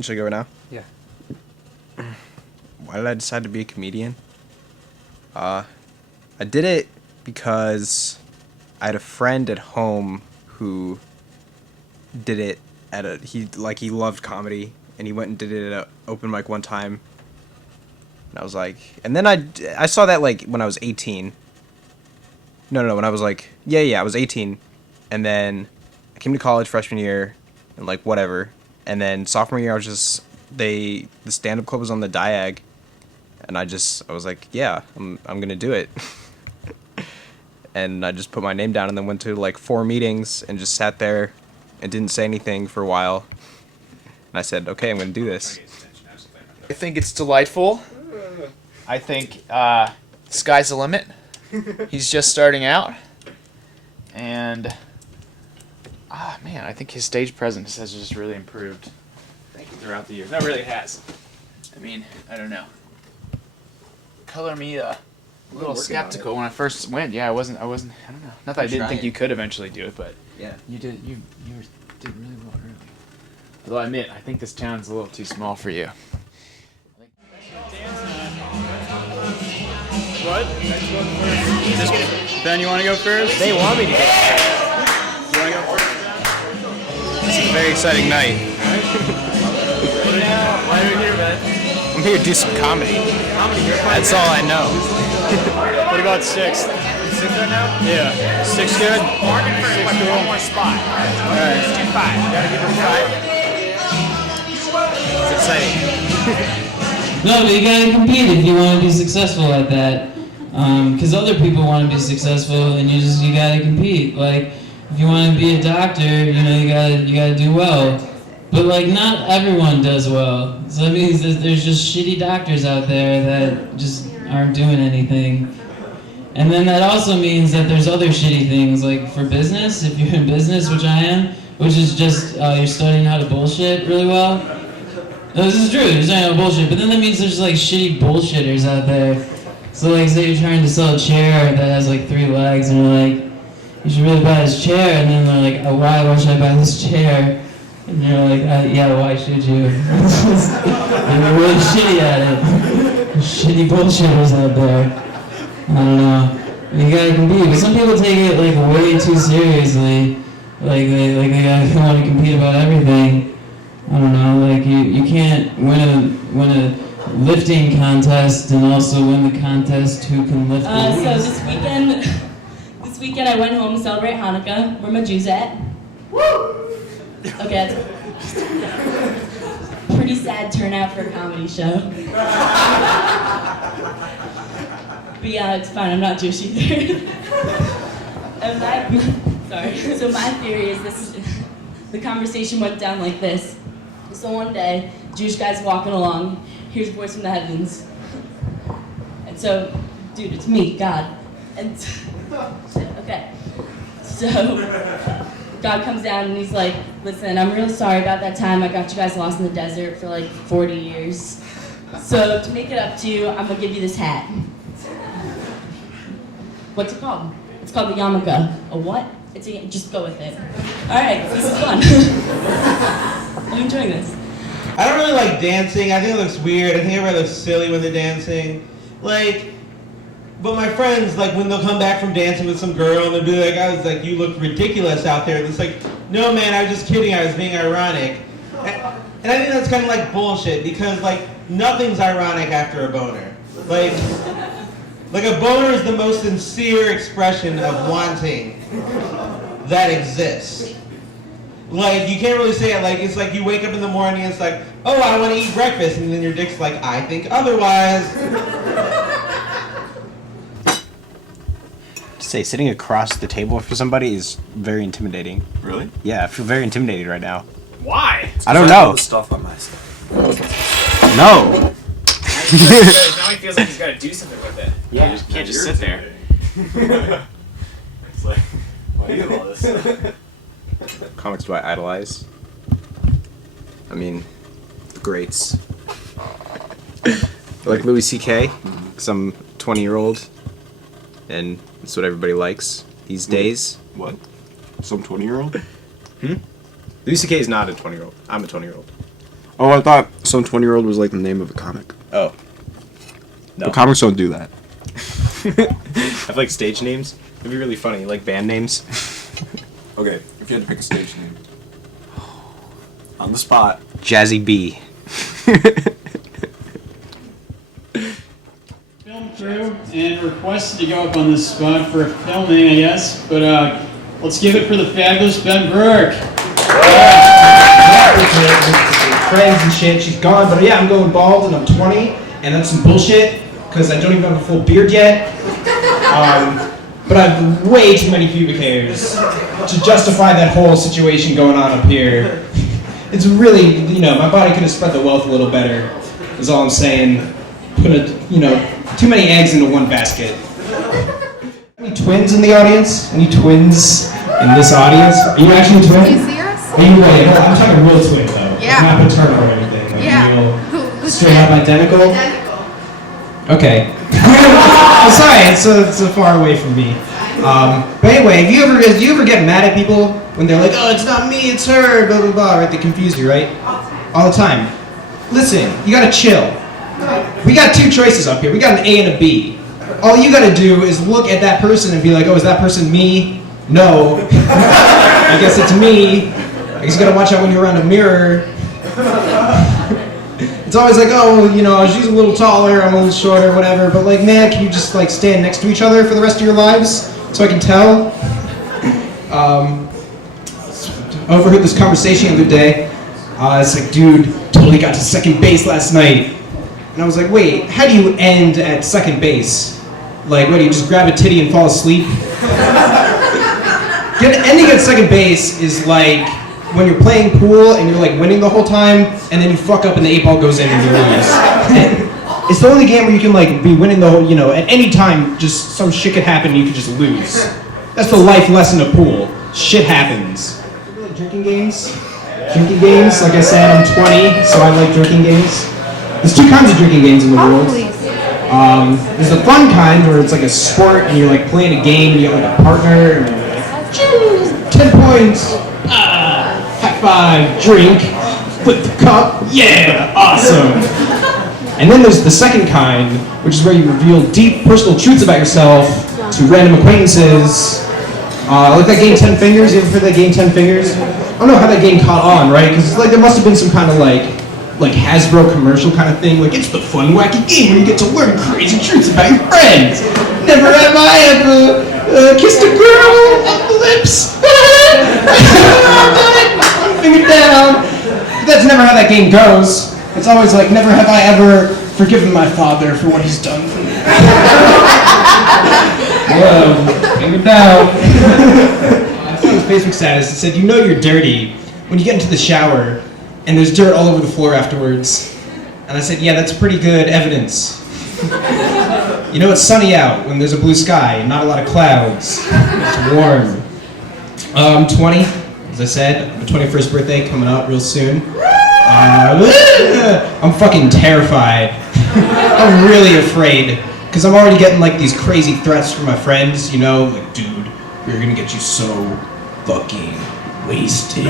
Should I go right now? Yeah. Why did I decide to be a comedian? I did it because I had a friend at home who did it he loved comedy, and he went and did it at an open mic one time. And I was like, and then I saw that like when I was 18. No, when I was like, I was 18, and then I came to college freshman year, and like whatever, and then sophomore year I was just the stand up club was on the Diag, and I was like, yeah, I'm gonna do it, and I just put my name down, and then went to like 4 meetings and just sat there, and didn't say anything for a while, and I said, okay, I'm gonna do this. I think it's delightful. I think sky's the limit. He's just starting out, and man, I think his stage presence has just really improved throughout the years. No, it really has. I mean, I don't know. Color me a little skeptical when I first went. Yeah, I wasn't. I don't know. Not that I didn't think you could eventually do it, but Yeah. you did. You did really well early. Although I admit, I think this town's a little too small for you. What? Ben, you want to go first? They want me to go. You want to go first, Ben? This is a very exciting night. Why are you here, Ben? I'm here to do some comedy. That's all I know. What about 6th? 6th right now? Yeah. 6 good? Bargain for Six like cool. one more spot. Alright. Let's do 5. Gotta give him 5. It's exciting. No, but you gotta compete if you want to be successful at that. Because other people want to be successful, and you gotta compete. Like, if you want to be a doctor, you gotta do well. But like, not everyone does well. So that means that there's just shitty doctors out there that just aren't doing anything. And then that also means that there's other shitty things, like for business, if you're in business, which I am, which is just you're studying how to bullshit really well. No, this is true, you're studying how to bullshit, but then that means there's like shitty bullshitters out there. So like, say you're trying to sell a chair that has like 3 legs, and you're like, you should really buy this chair, and then they're like, oh, why should I buy this chair? And you're like, yeah, why should you? You're really shitty at it. Shitty bullshitters out there. I don't know. You gotta compete, but some people take it like way too seriously. Like they want to compete about everything. I don't know. Like you can't win a lifting contest and also win the contest who can lift. So this weekend I went home to celebrate Hanukkah. Where my Jews at? Woo! Okay, that's pretty sad turnout for a comedy show. But yeah, it's fine. I'm not Jewish either. And so my theory is the conversation went down like this. So one day, Jewish guy's walking along, hears a voice from the heavens. And so, dude, it's me, God. And shit, okay. So God comes down and he's like, listen, I'm really sorry about that time I got you guys lost in the desert for like 40 years. So to make it up to you, I'm gonna give you this hat. What's it called? It's called the yarmulke. A what? Just go with it. All right, this is fun. I'm enjoying this. I don't really like dancing. I think it looks weird. I think everybody looks silly when they're dancing. Like, but my friends, like, when they'll come back from dancing with some girl and they'll be like, I was like, you look ridiculous out there. And it's like, no, man, I was just kidding. I was being ironic. And I think that's kind of like bullshit because, like, nothing's ironic after a boner. Like a boner is the most sincere expression of wanting that exists. Like, you can't really say it, like, it's like you wake up in the morning and it's like, oh, I want to eat breakfast, and then your dick's like, I think otherwise. Say, sitting across the table for somebody is very intimidating. Really? Yeah, I feel very intimidated right now. Why? I don't know. The stuff on my stuff. No. Now he feels like he's got to do something with it. Yeah. You can't just sit there. It's like, why do you have all this? Comics do I idolize? I mean, the greats. Like Louis C.K., because I'm a 20-year-old, and that's what everybody likes these days. What? Some 20-year-old? Louis C.K. is not a 20-year-old. I'm a 20-year-old. Oh, I thought some 20-year-old was like the name of a comic. Oh. No. But comics don't do that. Have like stage names. It'd be really funny, like band names. Okay, if you had to pick a stage name. On the spot. Jazzy B. Film crew and requested to go up on this spot for filming, I guess. But let's give it for the fabulous Ben Burke. Friends and shit, she's gone, but yeah, I'm going bald and I'm 20, and that's some bullshit, because I don't even have a full beard yet. But I have way too many pubic hairs to justify that whole situation going on up here. It's really, my body could have spread the wealth a little better, is all I'm saying. Put too many eggs into one basket. Any twins in the audience? Any twins in this audience? Are you actually a twin? Do you see us? Are you ready? I'm talking real twin though. Yeah. Not paternal or anything. Like Yeah. real, straight up identical? Identical. Okay. I'm sorry, it's so far away from me. But anyway, do you ever get mad at people when they're like, oh, it's not me, it's her, blah, blah, blah, right? They confuse you, right? All the time. Listen, you gotta chill. We got two choices up here. We got an A and a B. All you gotta do is look at that person and be like, oh, is that person me? No. I guess it's me. I guess you gotta watch out when you're around a mirror. It's always like, oh, she's a little taller, I'm a little shorter, whatever. But like, man, can you just like stand next to each other for the rest of your lives so I can tell? I overheard this conversation the other day. It's like, dude, totally got to second base last night. And I was like, wait, how do you end at second base? Like, what, do you just grab a titty and fall asleep? Ending at second base is like when you're playing pool and you're like winning the whole time, and then you fuck up and the 8-ball goes in and you lose. It's the only game where you can like be winning the whole, at any time, just some shit could happen and you could just lose. That's the life lesson of pool. Shit happens. Drinking games? Drinking games, like I said, I'm 20, so I like drinking games. There's two kinds of drinking games in the world. There's the fun kind where it's like a sport and you're like playing a game and you have like a partner and you're like, choo, 10 points, high five, drink, flip the cup, yeah, awesome. And then there's the second kind, which is where you reveal deep personal truths about yourself to random acquaintances. Like that game 10 Fingers, you ever heard that game 10 Fingers? I don't know how that game caught on, right? Because like there must have been some kind of like Hasbro commercial kind of thing, like it's the fun, wacky game where you get to learn crazy truths about your friends. Never have I ever kissed a girl on the lips. I've done it, one finger down. But that's never how that game goes. It's always like, never have I ever forgiven my father for what he's done for me. Whoa, finger down. I saw his Facebook status, it said, you know you're dirty when you get into the shower and there's dirt all over the floor afterwards. And I said, yeah, that's pretty good evidence. You know it's sunny out when there's a blue sky, not a lot of clouds. It's warm. I'm 20, as I said, my 21st birthday coming up real soon. I'm fucking terrified. I'm really afraid. Because I'm already getting like these crazy threats from my friends, like, dude, we're gonna get you so fucking wasted.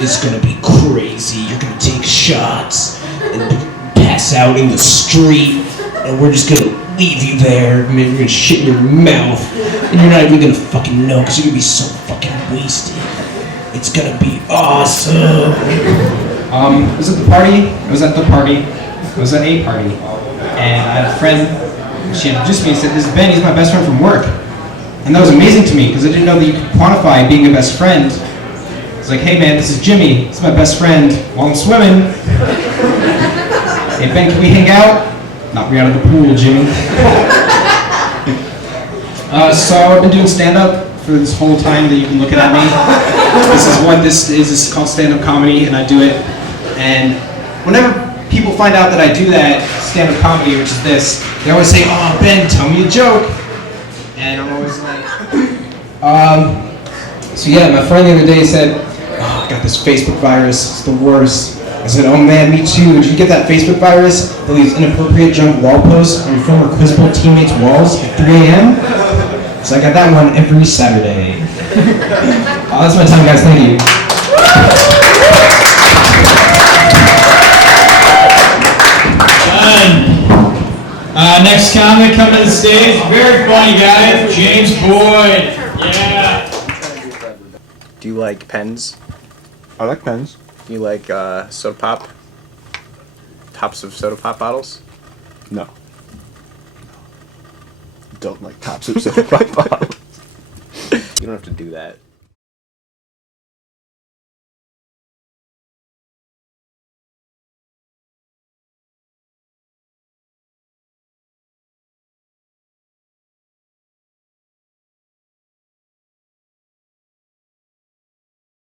It's gonna be crazy. You're gonna take shots and pass out in the street, and we're just gonna leave you there. Maybe you're gonna shit in your mouth, and you're not even gonna fucking know because you're gonna be so fucking wasted. It's gonna be awesome. I was at the party. I was at a party, and I had a friend. She introduced me and said, "This is Ben. He's my best friend from work." And that was amazing to me because I didn't know that you could quantify being a best friend. It's like, hey man, this is Jimmy. He's my best friend while I'm swimming. Hey Ben, can we hang out? Knock me out of the pool, Jimmy. So I've been doing stand-up for this whole time that you've been looking at me. This is called stand-up comedy, and I do it. And whenever people find out that I do that stand-up comedy, which is this, they always say, "Oh Ben, tell me a joke." And I'm always like, so yeah, my friend the other day said, "Oh, I got this Facebook virus, it's the worst." I said, "Oh man, me too. Did you get that Facebook virus that leaves inappropriate junk wall posts on your former Quizbowl teammates' walls at 3 a.m.? So I got that one every Saturday. That's my time, guys. Thank you. Next comic coming to the stage. Very funny guy, James Boyd. Yeah. Do you like pens? I like pens. Do you like soda pop? Tops of soda pop bottles? No. Don't like tops of soda pop bottles. You don't have to do that.